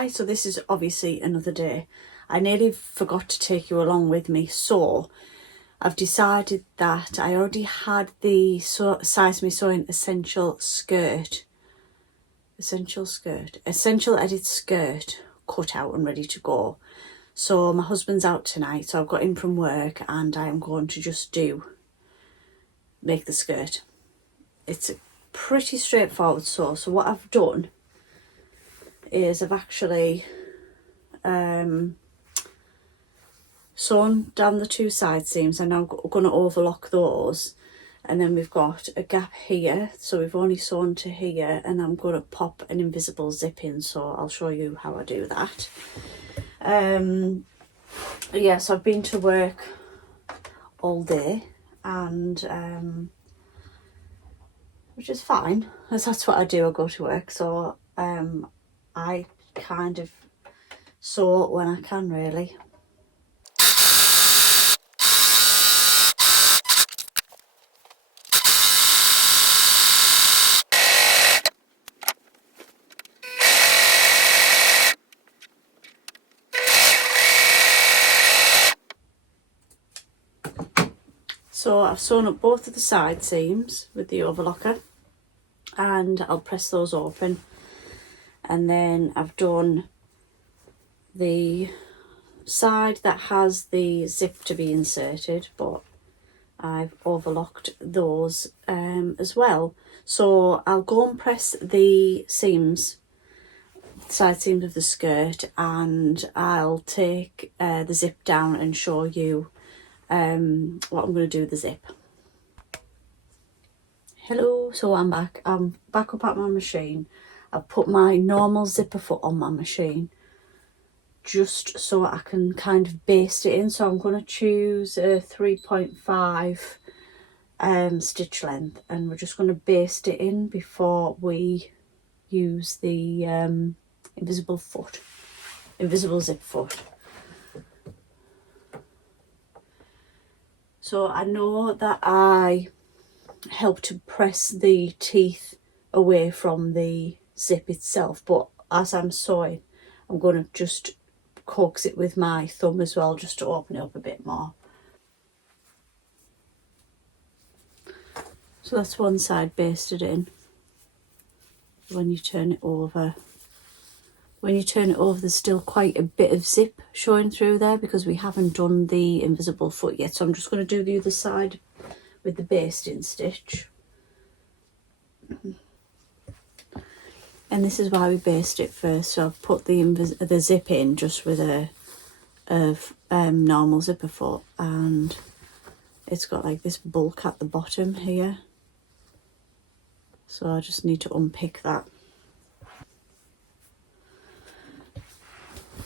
Hi, so this is obviously another day. I nearly forgot to take you along with me, so I've decided that I already had the Size Me Sewing Essential Edit skirt cut out and ready to go. So my husband's out tonight, so I've got him from work and I am going to just make the skirt. It's a pretty straightforward sew. So what I've done is I've actually sewn down the two side seams. I'm now going to overlock those, and then we've got a gap here, so we've only sewn to here, and I'm going to pop an invisible zip in, so I'll show you how I do that. Yes, I've been to work all day, and which is fine, because that's what I do. I go to work, so I kind of sew when I can, really. So I've sewn up both of the side seams with the overlocker, and I'll press those open, and then I've done the side that has the zip to be inserted, but I've overlocked those as well. So I'll go and press the seams, side seams of the skirt, and I'll take the zip down and show you what I'm going to do with the zip. Hello, so I'm back up at my machine. I've put my normal zipper foot on my machine just so I can kind of baste it in. So I'm going to choose a 3.5 stitch length, and we're just going to baste it in before we use the invisible zip foot. So I know that I help to press the teeth away from the zip itself, but as I'm sewing, I'm going to just coax it with my thumb as well, just to open it up a bit more. So that's one side basted in. When you turn it over, there's still quite a bit of zip showing through there because we haven't done the invisible foot yet. So I'm just going to do the other side with the basting stitch. And this is why we baste it first. So I've put the zip in just with a normal zipper foot, and it's got like this bulk at the bottom here. So I just need to unpick that.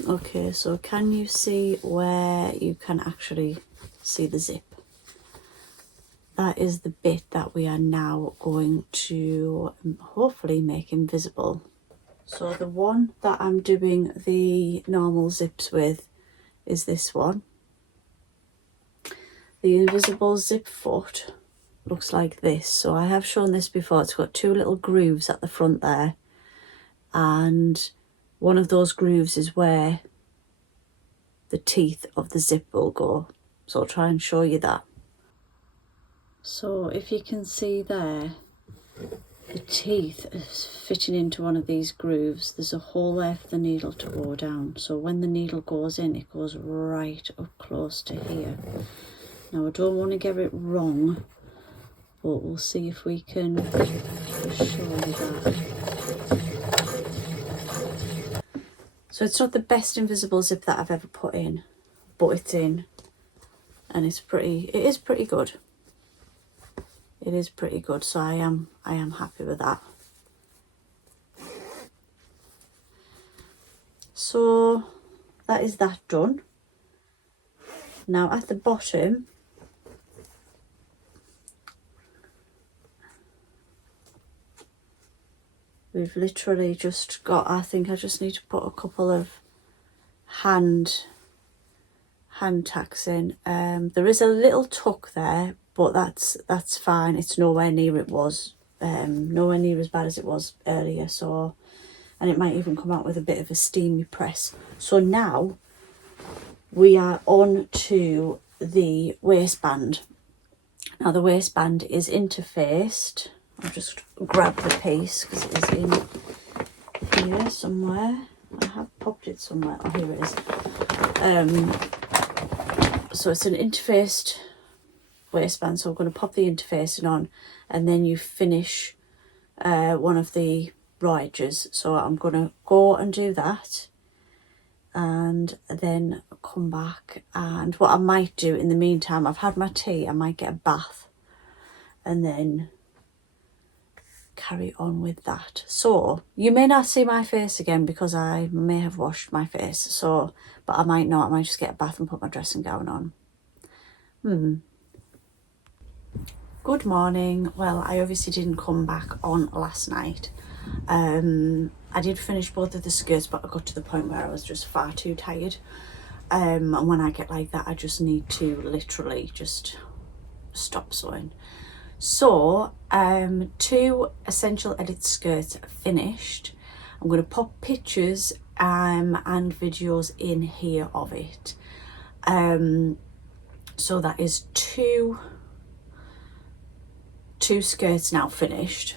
Okay, so can you see where you can actually see the zip? That is the bit that we are now going to hopefully make invisible. So the one that I'm doing the normal zips with is this one. The invisible zip foot looks like this. So I have shown this before. It's got two little grooves at the front there, and one of those grooves is where the teeth of the zip will go. So I'll try and show you that. So if you can see there, the teeth is fitting into one of these grooves. There's a hole there for the needle to go down. So when the needle goes in, it goes right up close to here. Now I don't want to get it wrong, but we'll see if we can show you that. So it's not the best invisible zip that I've ever put in, but it's in, and it is pretty good. It is pretty good, so I am happy with that. So that is that done. Now at the bottom, we've literally just got, I think I just need to put a couple of hand tacks in. There is a little tuck there, but that's fine. It's nowhere near as bad as it was earlier. So and it might even come out with a bit of a steamy press. So now we are on to the waistband. Now the waistband is interfaced. I'll just grab the piece because it is in here somewhere. I have popped it somewhere. Oh, here it is. So it's an interfaced waistband, so I'm going to pop the interfacing on, and then you finish one of the raw edges. So I'm going to go and do that, and then come back. And what I might do in the meantime, I've had my tea, I might get a bath and then carry on with that. So you may not see my face again because I may have washed my face, so but I might not. I might just get a bath and put my dressing gown on. Good morning. Well, I obviously didn't come back on last night. I did finish both of the skirts, but I got to the point where I was just far too tired. And when I get like that, I just need to literally just stop sewing. So 2 essential edit skirts are finished. I'm going to pop pictures and videos in here of it. So that is two skirts now finished.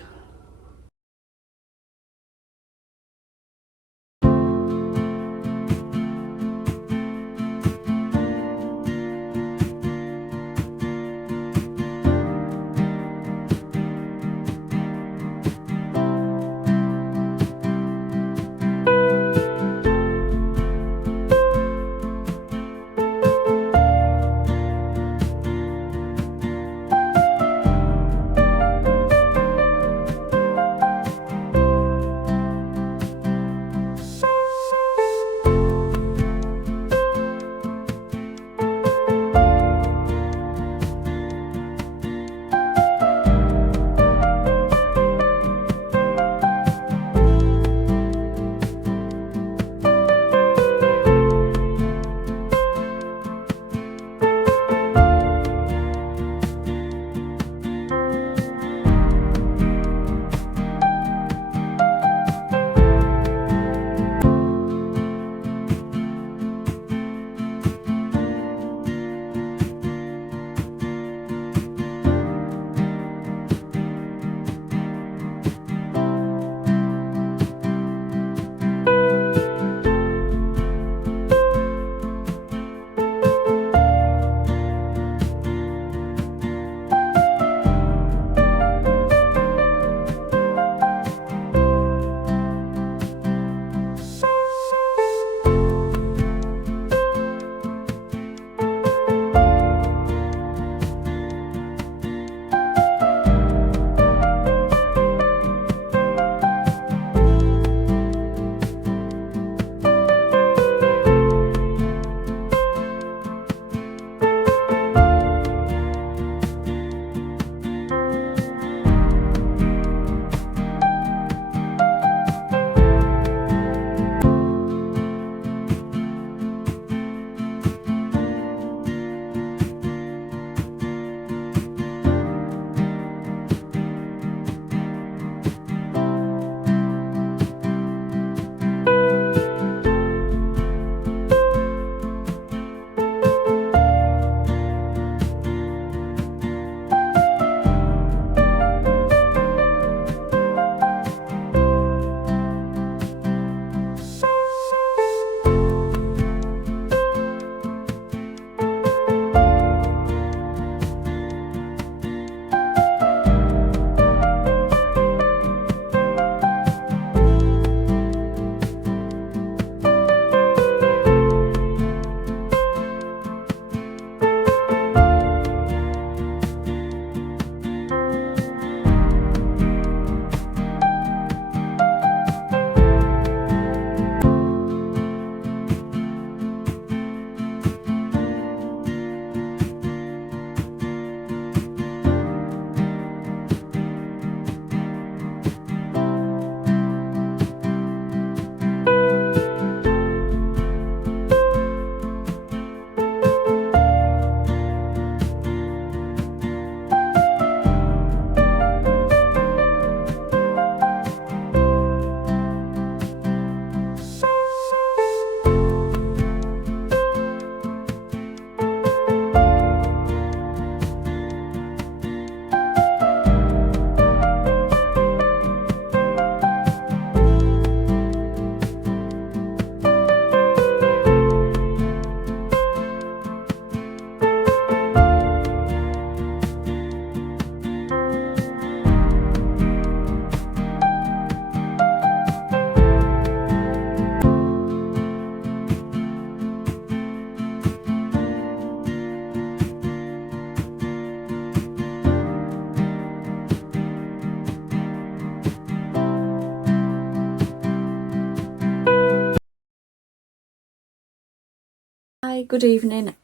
Hi, good evening.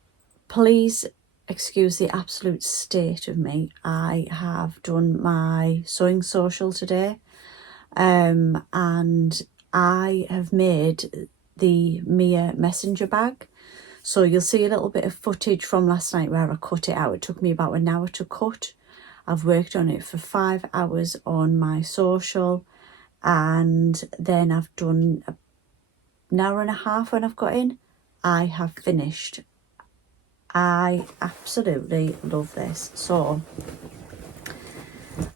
Please excuse the absolute state of me. I have done my sewing social today, and I have made the Mia messenger bag. So you'll see a little bit of footage from last night where I cut it out. It took me about an hour to cut. I've worked on it for 5 hours on my social, and then I've done an hour and a half when I've got in. I have finished. I absolutely love this. So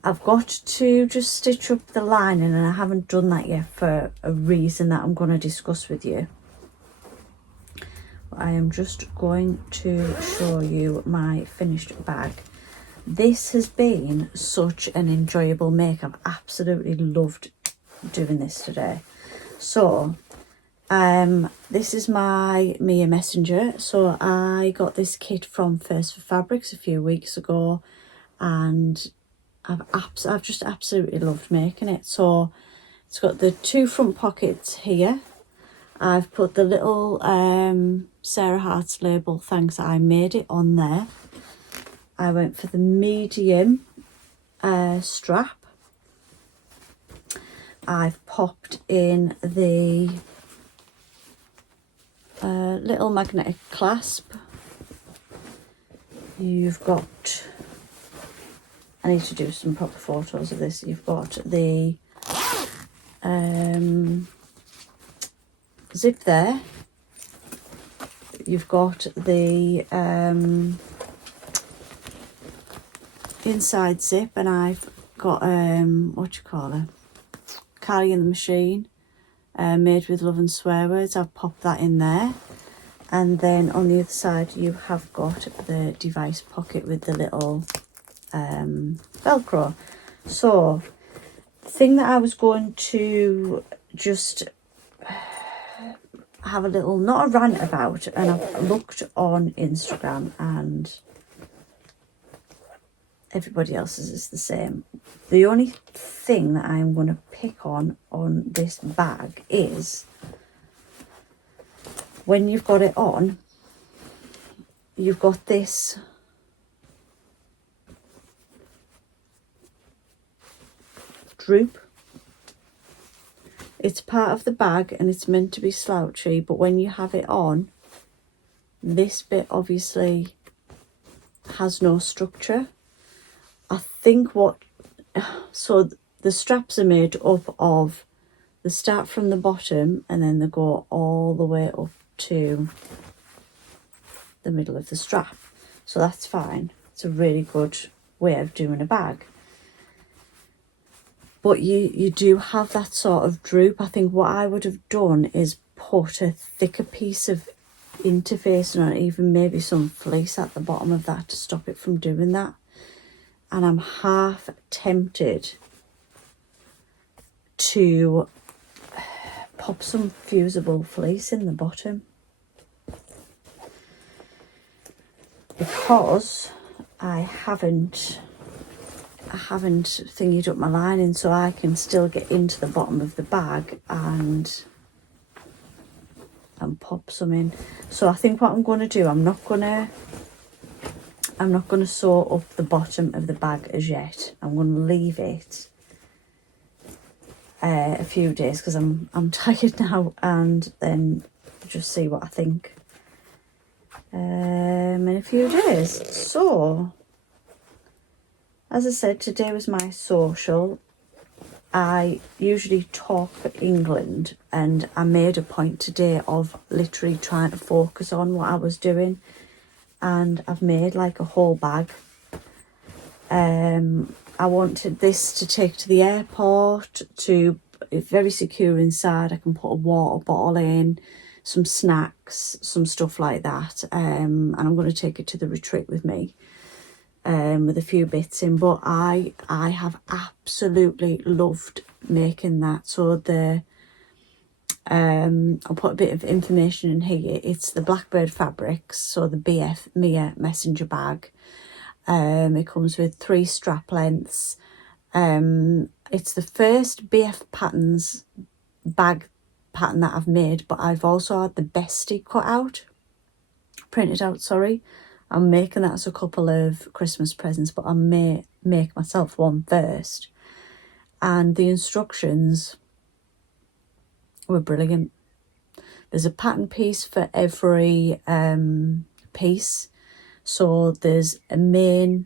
I've got to just stitch up the lining, and I haven't done that yet for a reason that I'm going to discuss with you. I am just going to show you my finished bag. This has been such an enjoyable make. I've absolutely loved doing this today. So this is my Mia messenger. So I got this kit from First for Fabrics a few weeks ago, and I've just absolutely loved making it. So it's got the 2 front pockets here. I've put the little Sarah Hart's label, thanks I made it, on there. I went for the medium strap. I've popped in the little magnetic clasp. You've got, I need to do some proper photos of this. You've got the zip there. You've got the inside zip, and I've got carry in the machine, made with love and swear words. I've popped that in there, and then on the other side you have got the device pocket with the little velcro. So the thing that I was going to just have a little, not a rant about, and I've looked on Instagram and everybody else's is the same. The only thing that I'm going to pick on this bag is when you've got it on, you've got this droop. It's part of the bag and it's meant to be slouchy, but when you have it on, this bit obviously has no structure. I think so the straps are made up of, they start from the bottom and then they go all the way up to the middle of the strap. So that's fine. It's a really good way of doing a bag. But you do have that sort of droop. I think what I would have done is put a thicker piece of interfacing on it, even maybe some fleece at the bottom of that to stop it from doing that. And I'm half tempted to pop some fusible fleece in the bottom, because I haven't thingied up my lining, so I can still get into the bottom of the bag and pop some in. So I think what I'm going to do, I'm not going to sew up the bottom of the bag as yet. I'm going to leave it a few days because I'm tired now, and then just see what I think in a few days. So as I said, today was my social. I usually talk for England, and I made a point today of literally trying to focus on what I was doing, and I've made like a whole bag. I wanted this to take to the airport, to it's very secure inside. I can put a water bottle in, some snacks, some stuff like that, and I'm going to take it to the retreat with me. With a few bits in, but I have absolutely loved making that. So I'll put a bit of information in here. It's the Blackbird Fabrics, so the BF Mia messenger bag. It comes with 3 strap lengths. It's the first BF patterns bag pattern that I've made, but I've also had the bestie cut out. printed out, sorry. I'm making that as a couple of Christmas presents, but I may make myself one first. And the instructions were brilliant. There's a pattern piece for every piece. So there's a main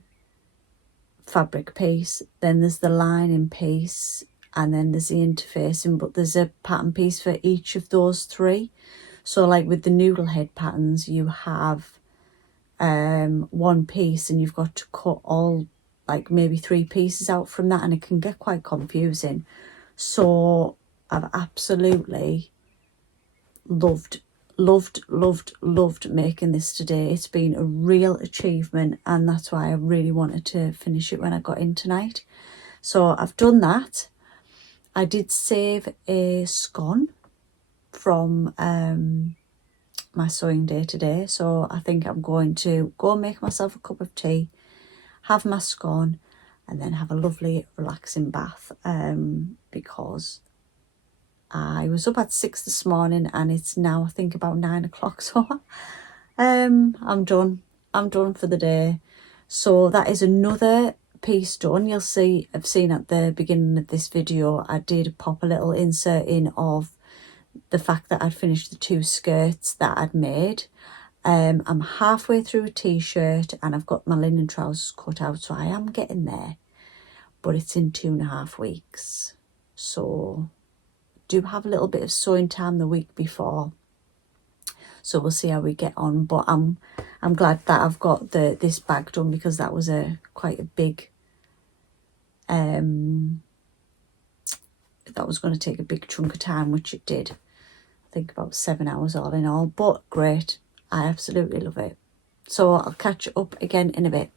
fabric piece, then there's the lining piece, and then there's the interfacing, but there's a pattern piece for each of those three. So like with the noodle head patterns, you have one piece and you've got to cut all, like maybe 3 pieces out from that, and it can get quite confusing. So I've absolutely loved making this today. It's been a real achievement, and that's why I really wanted to finish it when I got in tonight. So I've done that. I did save a scone from my sewing day today, so I think I'm going to go and make myself a cup of tea, have my scone, and then have a lovely relaxing bath, because I was up at 6 this morning and it's now I think about 9 o'clock, so I'm done for the day. So that is another piece done. You'll see, I've seen at the beginning of this video, I did pop a little insert in of the fact that I'd finished the 2 skirts that I'd made. I'm halfway through a t-shirt and I've got my linen trousers cut out, so I am getting there, but it's in 2.5 weeks. So do have a little bit of sewing time the week before, so we'll see how we get on. But I'm glad that I've got this bag done, because that was quite a big that was going to take a big chunk of time, which it did. I think about 7 hours all in all, but great. I absolutely love it. So I'll catch up again in a bit.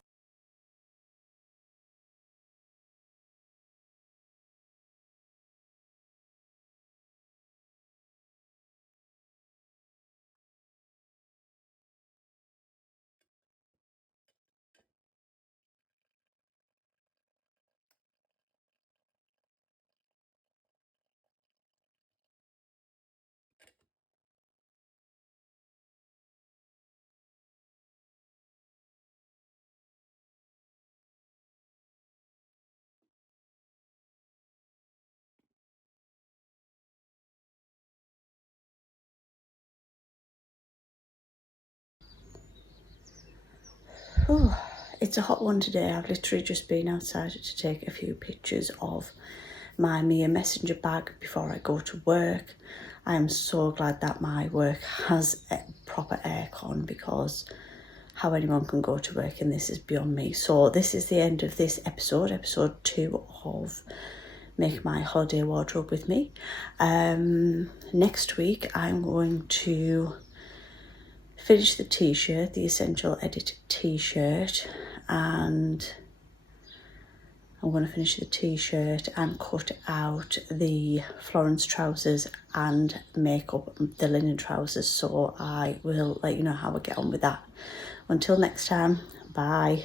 Oh, it's a hot one today. I've literally just been outside to take a few pictures of my Mia Messenger bag before I go to work. I am so glad that my work has a proper aircon, because how anyone can go to work in this is beyond me. So this is the end of this episode 2 of Make My Holiday Wardrobe with me. Next week I'm going to finish the t-shirt, the Essential Edit t-shirt, and I'm going to finish the t-shirt and cut out the Florence trousers and make up the linen trousers. So I will let you know how I get on with that. Until next time, bye.